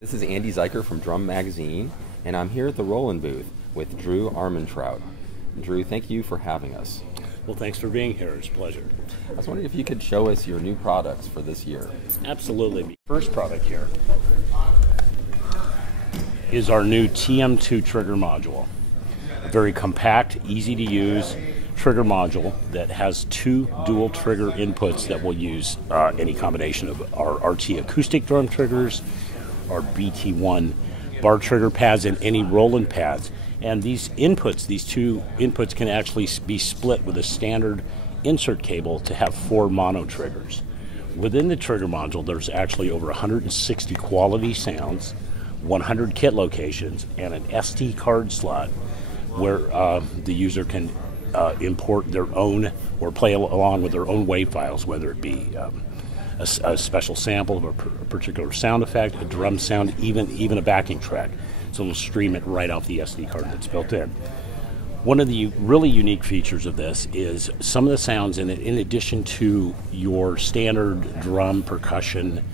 This is Andy Zeiker from Drum Magazine, and I'm here at the Roland booth with Drew Armentrout. Drew, thank you for having us. Well, thanks for being here. It's a pleasure. I was wondering if you could show us your new products for this year. Absolutely. First product here is our new TM2 trigger module. A very compact, easy to use trigger module that has two dual trigger inputs that will use any combination of our RT acoustic drum triggers, our BT1 bar trigger pads, and any Roland pads. And these inputs, these two inputs, can actually be split with a standard insert cable to have 4 mono triggers. Within the trigger module, there's actually over 160 quality sounds, 100 kit locations, and an SD card slot where the user can import their own or play along with their own WAV files, whether it be a special sample of a particular sound effect, a drum sound, even a backing track. So it'll stream it right off the SD card that's built in. One of the really unique features of this is some of the sounds in it, in addition to your standard drum percussion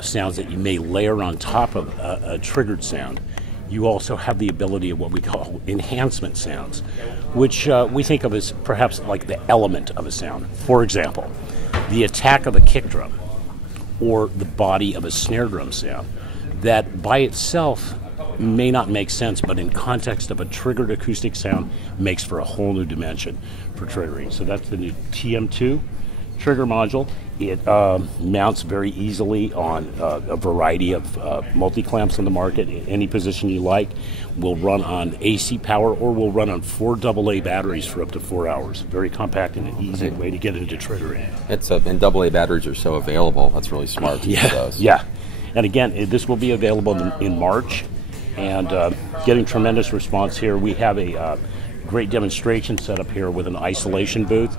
sounds that you may layer on top of a triggered sound, you also have the ability of what we call enhancement sounds, which we think of as perhaps like the element of a sound. For example, the attack of a kick drum or the body of a snare drum sound that by itself may not make sense, but in context of a triggered acoustic sound makes for a whole new dimension for triggering. So that's the new TM2 trigger module. It mounts very easily on a variety of multi-clamps on the market, in any position you like. Will run on AC power or will run on 4 AA batteries for up to 4 hours. Very compact and an easy way to get into triggering. And AA batteries are so available. That's really smart to use those. Yeah. And again, this will be available in March, and getting tremendous response here. We have a great demonstration set up here with an isolation booth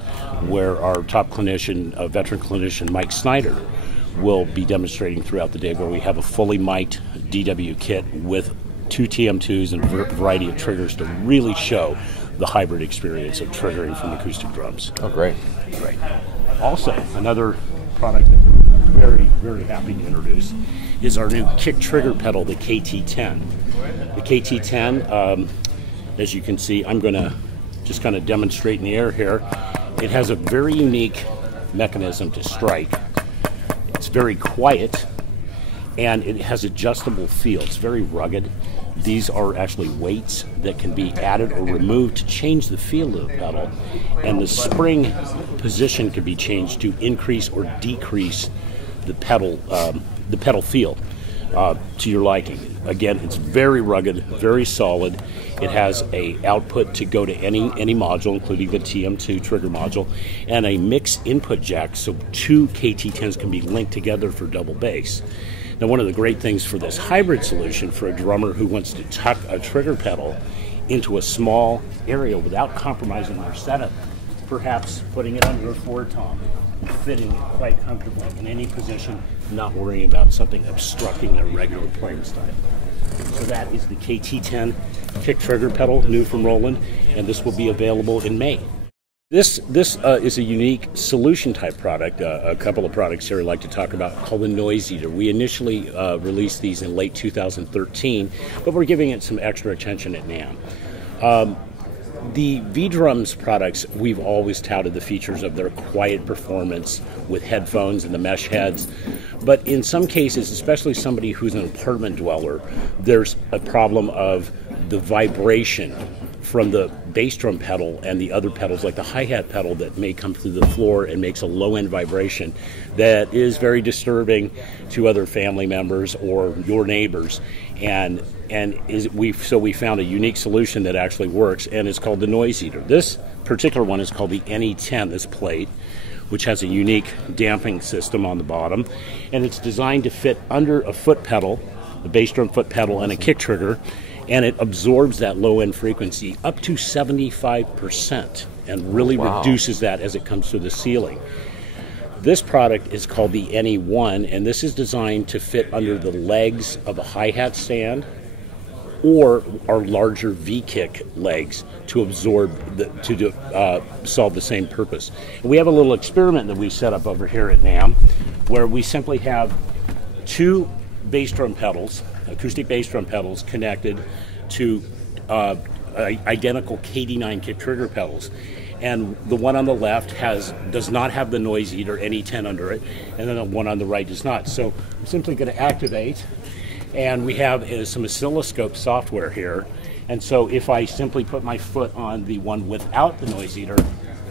where our top clinician, veteran clinician Mike Snyder, will be demonstrating throughout the day, where we have a fully mic'd DW kit with 2 TM2s and a variety of triggers to really show the hybrid experience of triggering from acoustic drums. Oh, great. Great. Also, another product that we're very, very happy to introduce is our new kick trigger pedal, the KT10. The KT10, as you can see, I'm going to just kind of demonstrate in the air here. It has a very unique mechanism to strike. It's very quiet, and it has adjustable feel. It's very rugged. These are actually weights that can be added or removed to change the feel of the pedal, and the spring position can be changed to increase or decrease the pedal feel to your liking. Again, it's very rugged, very solid. It has a output to go to any module, including the TM2 trigger module, and a mix input jack, so 2 KT10s can be linked together for double bass. Now, one of the great things for this hybrid solution for a drummer who wants to tuck a trigger pedal into a small area without compromising their setup, perhaps putting it under a 4-tom, fitting it quite comfortably in any position, not worrying about something obstructing their regular playing style. So that is the KT10 kick trigger pedal, new from Roland, and this will be available in May. This is a unique solution type product. A couple of products here I'd like to talk about called the Noise Eater. We initially released these in late 2013, but we're giving it some extra attention at NAMM. The V-Drums products, we've always touted the features of their quiet performance with headphones and the mesh heads. But in some cases, especially somebody who's an apartment dweller, there's a problem of the vibration from the bass drum pedal and the other pedals, like the hi-hat pedal, that may come through the floor and makes a low-end vibration that is very disturbing to other family members or your neighbors. So we found a unique solution that actually works, and it's called the Noise Eater. This particular one is called the NE10, this plate, which has a unique damping system on the bottom, and it's designed to fit under a foot pedal, a bass drum foot pedal, and a kick trigger, and it absorbs that low-end frequency up to 75% and really reduces that as it comes through the ceiling. This product is called the NE1, and this is designed to fit under the legs of a hi-hat stand or our larger V-kick legs to absorb, to solve the same purpose. And we have a little experiment that we set up over here at NAMM where we simply have 2 bass drum pedals, acoustic bass drum pedals connected to identical KD9 kick trigger pedals. And the one on the left does not have the noise eater NE10 under it, and then the one on the right does not. So I'm simply going to activate, and we have some oscilloscope software here. And so if I simply put my foot on the one without the noise eater,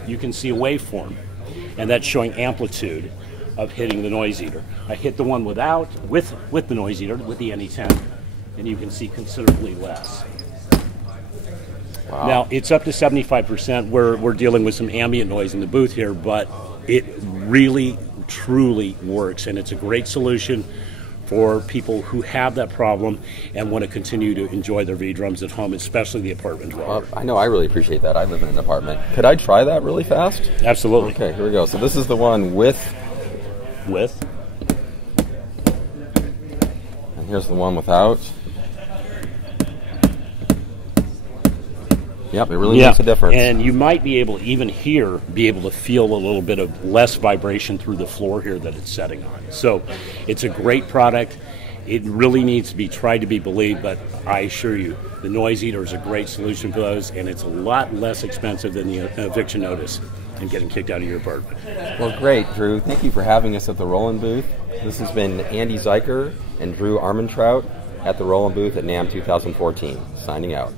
you can see a waveform, and that's showing amplitude of hitting the noise eater. I hit the one with the noise eater, with the NE10, and you can see considerably less. Wow. Now, it's up to 75%. We're dealing with some ambient noise in the booth here, but it really, truly works, and it's a great solution for people who have that problem and want to continue to enjoy their V-drums at home, especially the apartment dweller. Well, I know I really appreciate that. I live in an apartment. Could I try that really fast? Absolutely. Okay, here we go. So this is the one with? And here's the one without. Yep, it really makes a difference. And you might be able, even here, be able to feel a little bit of less vibration through the floor here that it's setting on. So it's a great product. It really needs to be tried to be believed, but I assure you, the noise eater is a great solution for those, and it's a lot less expensive than the eviction notice and getting kicked out of your apartment. Well, great, Drew. Thank you for having us at the Roland booth. This has been Andy Zeiker and Drew Armentrout at the Roland booth at NAMM 2014. Signing out.